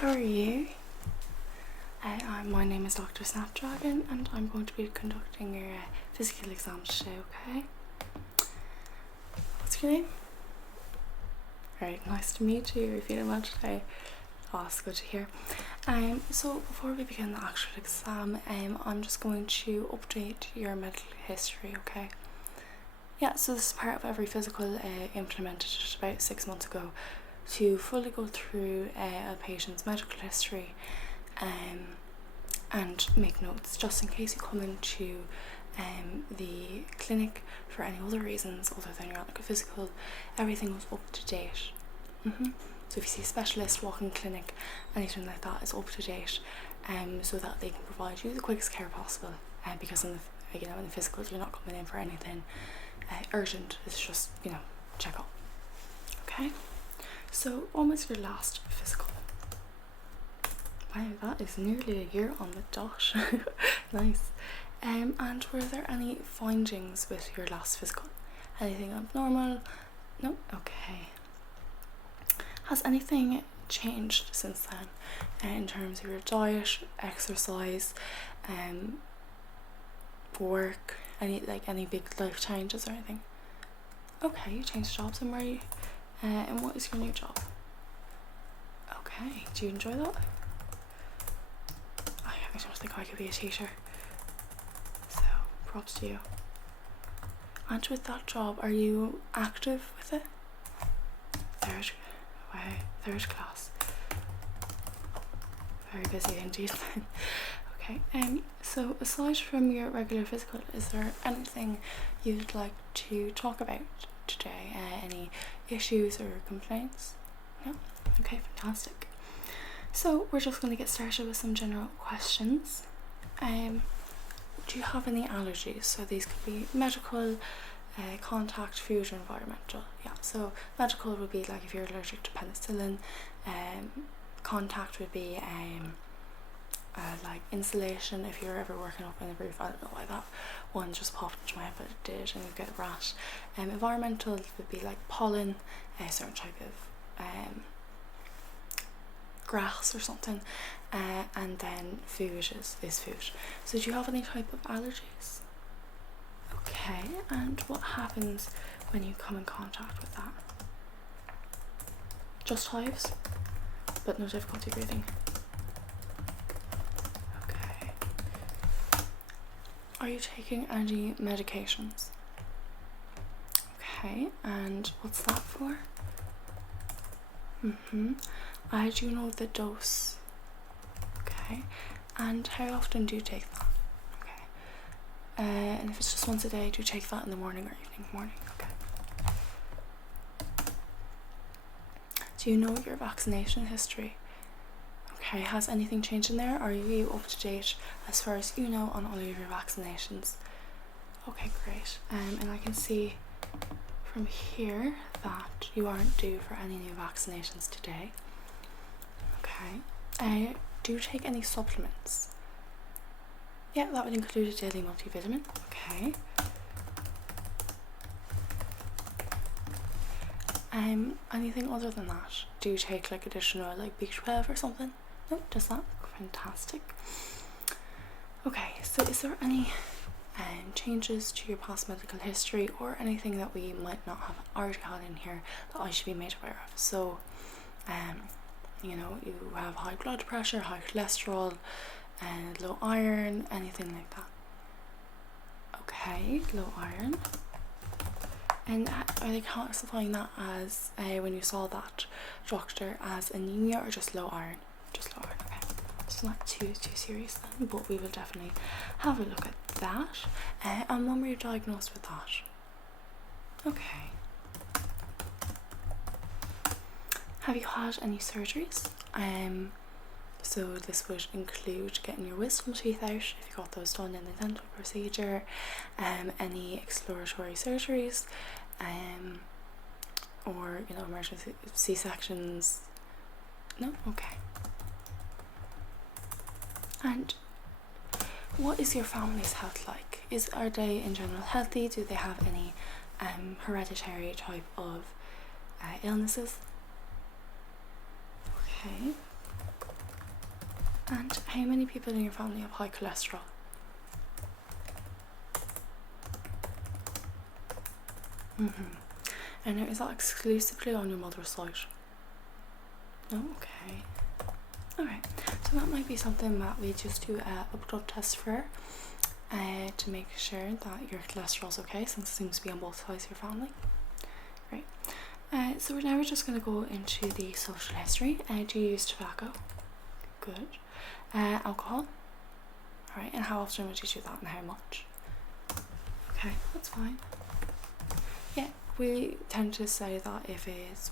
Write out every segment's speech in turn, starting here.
how are you? My name is Dr. Snapdragon and I'm going to be conducting your physical exam today, okay? What's your name? Alright, nice to meet you. Are you feeling well today? Oh, that's good to hear. So before we begin the actual exam, I'm just going to update your medical history, okay? Yeah, so this is part of every physical implemented just about 6 months ago to fully go through a patient's medical history and make notes just in case you come into the clinic for any other reasons other than your like a physical. Everything was up to date. So if you see a specialist, walk-in clinic, anything like that is up to date, so that they can provide you the quickest care possible. Because in the in the physical, you're not coming in for anything urgent. It's just check up. Okay. So when was your last physical? Wow, that is nearly a year on the dot. Nice. And were there any findings with your last physical? Anything abnormal? No? Okay. Has anything changed since then in terms of your diet, exercise, work, any big life changes or anything? Okay, you changed jobs, and where are you? And what is your new job? Okay, do you enjoy that? I don't think I could be a teacher, so props to you. And with that job, are you active with it? Third class. Very busy indeed. Okay, so aside from your regular physical, is there anything you'd like to talk about today? Any issues or complaints? No? Okay, fantastic. So we're just going to get started with some general questions. Do you have any allergies? So these could be medical, contact, food, or environmental. Yeah, so medical would be like if you're allergic to penicillin. Contact would be like insulation if you're ever working up in the roof. I don't know why that one just popped into my head, but it did, and you get a rash. Environmental would be like pollen, a certain type of grass or something, and then food is food. So do you have any type of allergies? Okay, and what happens when you come in contact with that? Just hives, but no difficulty breathing. Okay. Are you taking any medications? Okay, and what's that for? I do know the dose. Okay, and how often do you take that? Okay, and if it's just once a day, do you take that in the morning or evening? Morning. Okay. Do you know your vaccination history? Okay, has anything changed in there? Are you up to date as far as you know on all of your vaccinations? Okay, great. And I can see from here that you aren't due for any new vaccinations today. Okay. Do you take any supplements? Yeah, that would include a daily multivitamin. Okay. Anything other than that? Do you take like additional like B12 or something? Nope, does that? Fantastic. Okay, so is there any changes to your past medical history or anything that we might not have already had in here that I should be made aware of? So you have high blood pressure, high cholesterol, and low iron, anything like that? Okay, low iron. And are they classifying that as, when you saw that doctor, as anemia or just low iron? Just low iron, okay. It's not too serious then, but we will definitely have a look at that. And when were you diagnosed with that? Okay. Have you had any surgeries? So this would include getting your wisdom teeth out if you got those done in the dental procedure, any exploratory surgeries, or emergency C-sections. No? Okay. And what is your family's health like? Are they in general healthy? Do they have any hereditary type of illnesses? Okay. And how many people in your family have high cholesterol? And now, is that exclusively on your mother's side? No? Okay. Alright, so that might be something that we just do a blood test for, to make sure that your cholesterol's okay, since it seems to be on both sides of your family. Right. So now we're just going to go into the social history. Do you use tobacco? Good. Alcohol? Alright, and how often would you do that and how much? Okay, that's fine. Yeah, we tend to say that if it's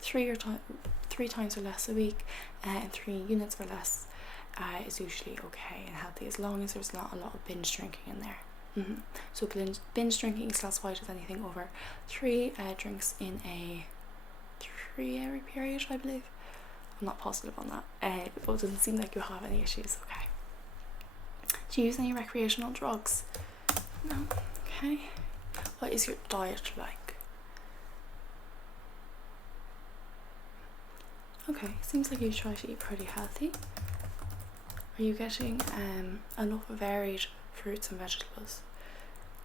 three times or less a week, and 3 units or less, is usually okay and healthy, as long as there's not a lot of binge drinking in there. So binge drinking is classified as anything over 3 drinks in a 3-hour period, I believe. I'm not positive on that, but it doesn't seem like you have any issues. Okay. Do you use any recreational drugs? No. Okay. What is your diet like? Okay, seems like you try to eat pretty healthy. Are you getting enough varied fruits and vegetables?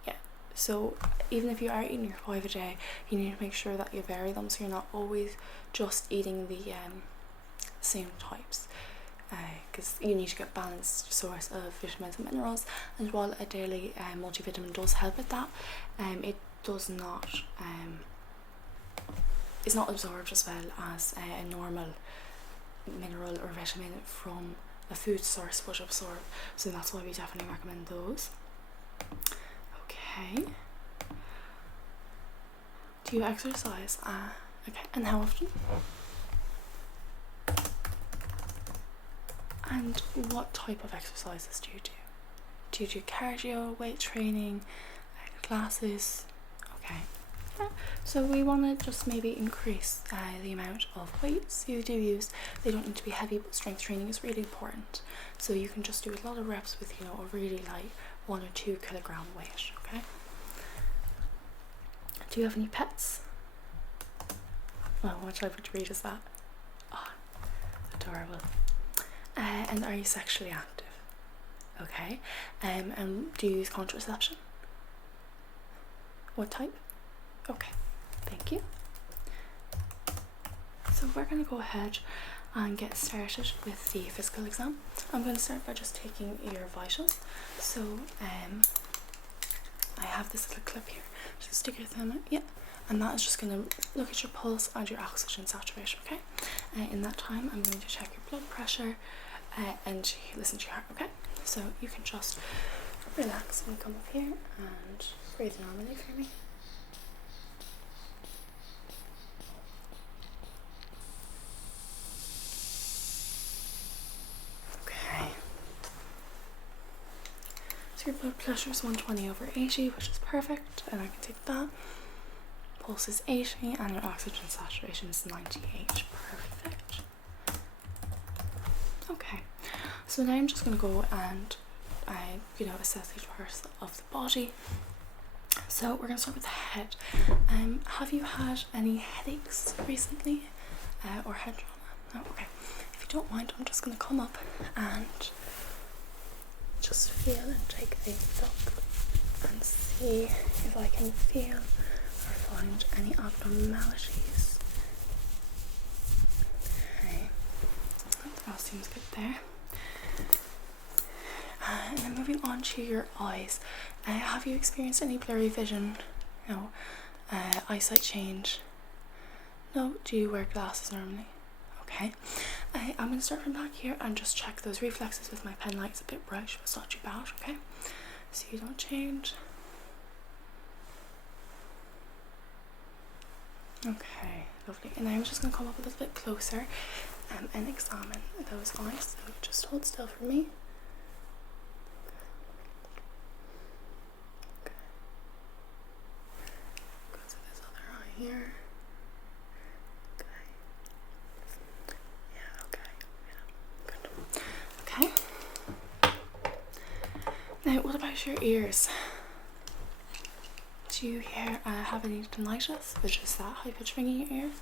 Yeah, so even if you are eating your 5 a day, you need to make sure that you vary them, so you're not always just eating the same types, because you need to get balanced source of vitamins and minerals. And while a daily multivitamin does help with that, it does not it's not absorbed as well as a normal mineral or vitamin from a food source would absorb, so that's why we definitely recommend those. Okay. Do you exercise? Okay, and how often? And what type of exercises do you do? Do you do cardio, weight training, classes? Okay. Yeah. So we want to just maybe increase the amount of weights you do use. They don't need to be heavy, but strength training is really important. So you can just do a lot of reps with, a really light 1 or 2 kilogram weight. Okay. Do you have any pets? Oh, what type of breed is that? Oh, adorable. And are you sexually active? Okay. And do you use contraception? What type? Okay, thank you. So we're going to go ahead and get started with the physical exam. I'm going to start by just taking your vitals. So I have this little clip here. Just stick your thumb out. Yeah. And that is just going to look at your pulse and your oxygen saturation, okay? In that time, I'm going to check your blood pressure and listen to your heart, okay? So you can just relax and come up here and breathe normally for me. Okay. So your blood pressure is 120/80, which is perfect, and I can take that. Pulse is 80 and your oxygen saturation is 98. Perfect. Okay, so now I'm just going to go and assess each part of the body. So we're going to start with the head. Have you had any headaches recently, or head trauma? No. Okay. If you don't mind, I'm just going to come up and just feel and take a look and see if I can feel or find any abnormalities. Okay, that all seems good there. And then moving on to your eyes. Have you experienced any blurry vision? No. Eyesight change? No. Do you wear glasses normally? Okay. I'm going to start from back here and just check those reflexes with my pen light. It's a bit bright, but it's not too bad, okay? So you don't change. Okay, lovely. And now I'm just going to come up a little bit closer and examine those eyes. So just hold still for me. Okay. Go to this other eye here. Okay. Yeah, okay. Yeah, good. Okay. Now, what about your ears? Do you have any tinnitus, which is that high pitched ringing in your ears?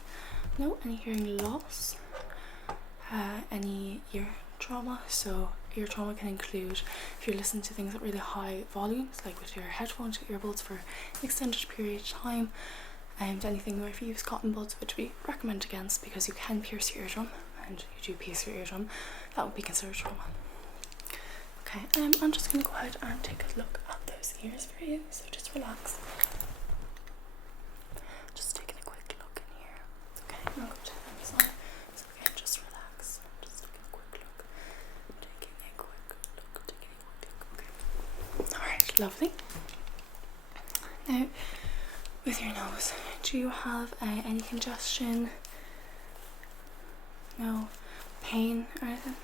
No. Any hearing loss? Any ear trauma. So ear trauma can include if you're listening to things at really high volumes, like with your headphones or earbuds for an extended period of time, and anything where if you use cotton buds, which we recommend against because you can pierce your eardrum, and you do pierce your eardrum, that would be considered trauma. Okay, I'm just going to go ahead and take a look at those ears for you, so just relax. Just taking a quick look in here. Okay, I'll go to the other side. So again, just relax. Just taking a quick look. Taking a quick look. Okay. Alright, lovely. Now, with your nose, do you have any congestion? No pain or anything?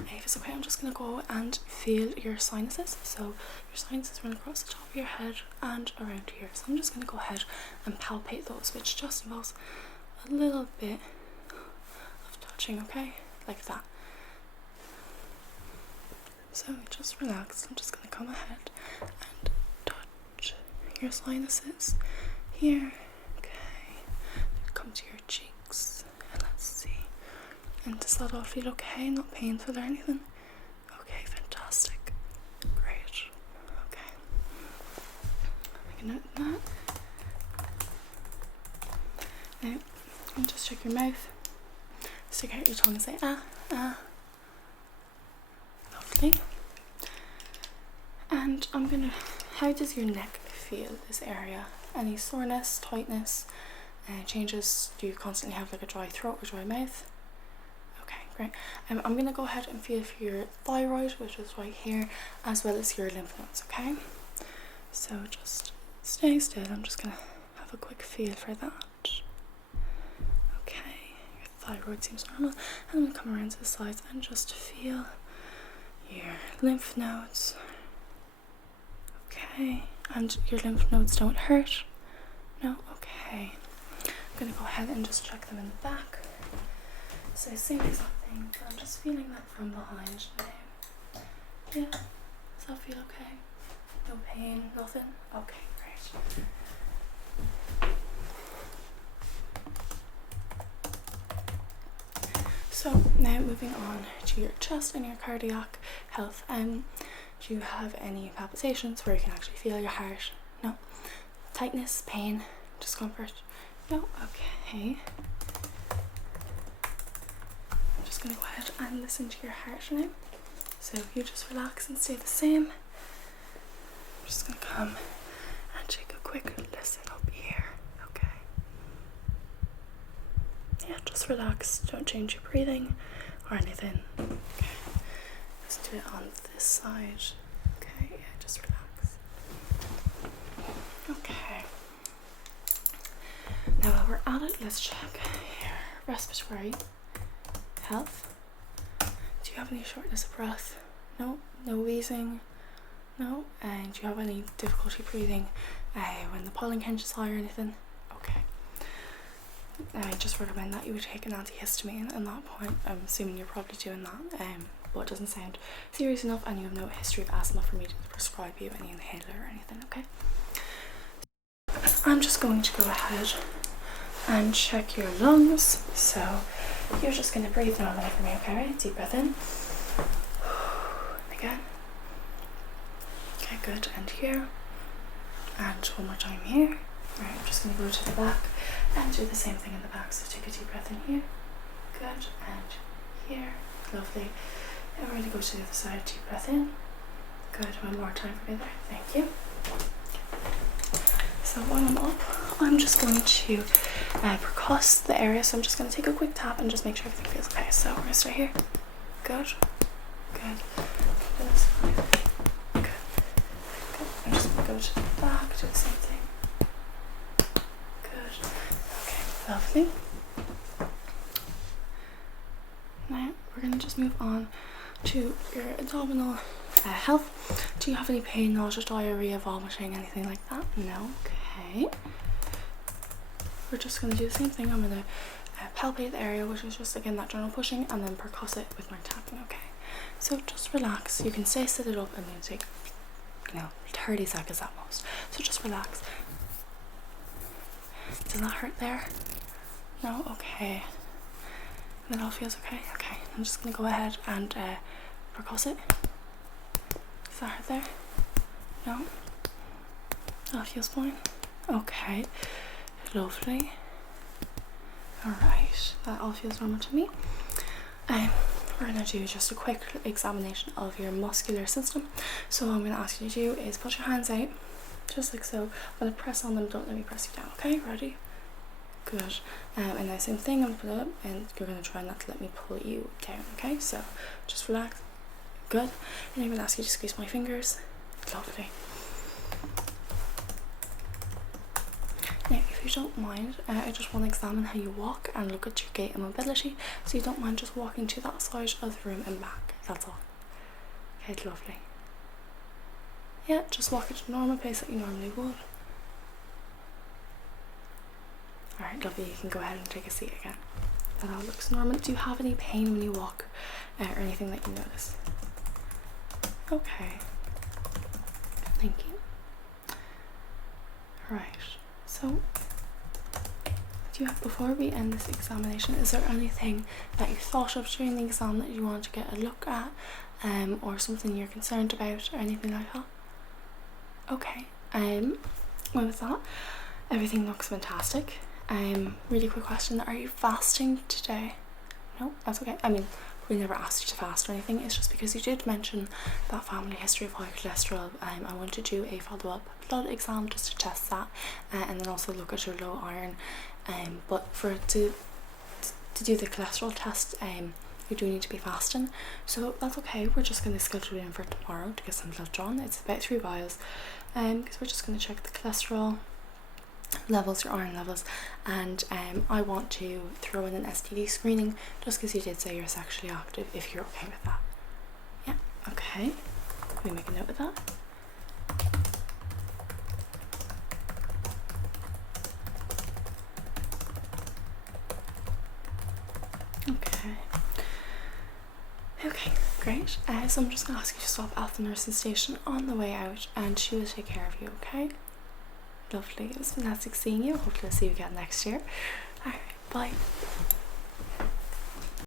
Okay. If it's okay, I'm just going to go and feel your sinuses. So your sinuses run across the top of your head and around here. So I'm just going to go ahead and palpate those, which just involves a little bit of touching, okay? Like that. So just relax. I'm just going to come ahead and touch your sinuses here. Okay. Come to your cheeks and let's see. And does that all feel okay? Not painful or anything? Okay, fantastic. Great. Okay. Make a note of that. Now, and just check your mouth. Stick out your tongue and say ah, ah. Lovely. And I'm gonna, how does your neck feel, this area? Any soreness, tightness, changes? Do you constantly have like a dry throat or dry mouth? Great. I'm going to go ahead and feel for your thyroid, which is right here, as well as your lymph nodes, okay? So just stay still. I'm just going to have a quick feel for that. Okay, your thyroid seems normal. And I'm going to come around to the sides and just feel your lymph nodes. Okay, and your lymph nodes don't hurt? No? Okay. I'm going to go ahead and just check them in the back. So same exact thing, but I'm just feeling that from behind now. Yeah, does that feel okay? No pain, nothing? Okay, great. So now moving on to your chest and your cardiac health. Do you have any palpitations where you can actually feel your heart? No? Tightness, pain, discomfort? No? Okay. I'm going to go ahead and listen to your heart now. So you just relax and stay the same. I'm just going to come and take a quick listen up here. Okay. Yeah, just relax. Don't change your breathing or anything. Okay. Let's do it on this side. Okay, yeah, just relax. Okay. Now while we're at it, let's check your respiratory health. Do you have any shortness of breath? No? No wheezing? No? And do you have any difficulty breathing when the pollen count is high or anything? Okay. I just recommend that you would take an antihistamine at that point. I'm assuming you're probably doing that, but it doesn't sound serious enough and you have no history of asthma for me to prescribe you any inhaler or anything, okay? I'm just going to go ahead and check your lungs. So you're just going to breathe normally for me, okay? Right? Deep breath in. Again. Okay, good. And here. And one more time here. Alright, I'm just going to go to the back and do the same thing in the back. So take a deep breath in here. Good. And here. Lovely. And we're going to go to the other side. Deep breath in. Good. One more time for me there. Thank you. So while I'm up, I'm just going to percuss the area. So I'm just going to take a quick tap and just make sure everything feels okay. So we're going to start here. Good. Good. That's fine. Good. Good. I'm just going to go to the back, do the same thing. Good. Okay, lovely. Now we're going to just move on to your abdominal health. Do you have any pain, nausea, diarrhea, vomiting, anything like that? No? Okay. We're just going to do the same thing. I'm going to palpate the area, which is just again that general pushing, and then percuss it with my tapping, okay? So just relax. You can stay seated up and then take, 30 seconds at most. So just relax. Does that hurt there? No? Okay. That all feels okay? Okay, I'm just going to go ahead and percuss it. Is that hurt there? No? That feels fine? Okay, lovely. Alright, that all feels normal to me. We're going to do just a quick examination of your muscular system. So what I'm going to ask you to do is put your hands out, just like so. I'm going to press on them, don't let me press you down, okay? Ready? Good. And now same thing, I'm going to put it up and you're going to try not to let me pull you down, okay? So just relax. Good. And I'm going to ask you to squeeze my fingers. Lovely. Now, if you don't mind, I just want to examine how you walk and look at your gait and mobility. So you don't mind just walking to that side of the room and back. That's all. Okay, lovely. Yeah, just walk at a normal pace that you normally would. Alright, lovely. You can go ahead and take a seat again. That all looks normal. Do you have any pain when you walk or anything that you notice? Okay. Thank you. Right. So, before we end this examination, is there anything that you thought of during the exam that you want to get a look at, or something you're concerned about, or anything like that? Okay. Well, with that, everything looks fantastic. Really quick question: are you fasting today? No, that's okay. I mean, we never asked you to fast or anything. It's just because you did mention that family history of high cholesterol. I want to do a follow-up blood exam just to test that, and then also look at your low iron. But to do the cholesterol test, you do need to be fasting, so that's okay. We're just going to schedule it in for tomorrow to get some blood drawn. It's about 3 vials, because we're just going to check the cholesterol levels, your iron levels, and I want to throw in an STD screening just because you did say you're sexually active, if you're okay with that. Yeah, okay. Let me make a note of that. Okay, great. So I'm just going to ask you to stop at the nursing station on the way out and she will take care of you, okay? Lovely. It was fantastic seeing you. Hopefully I'll see you again next year. Alright, bye.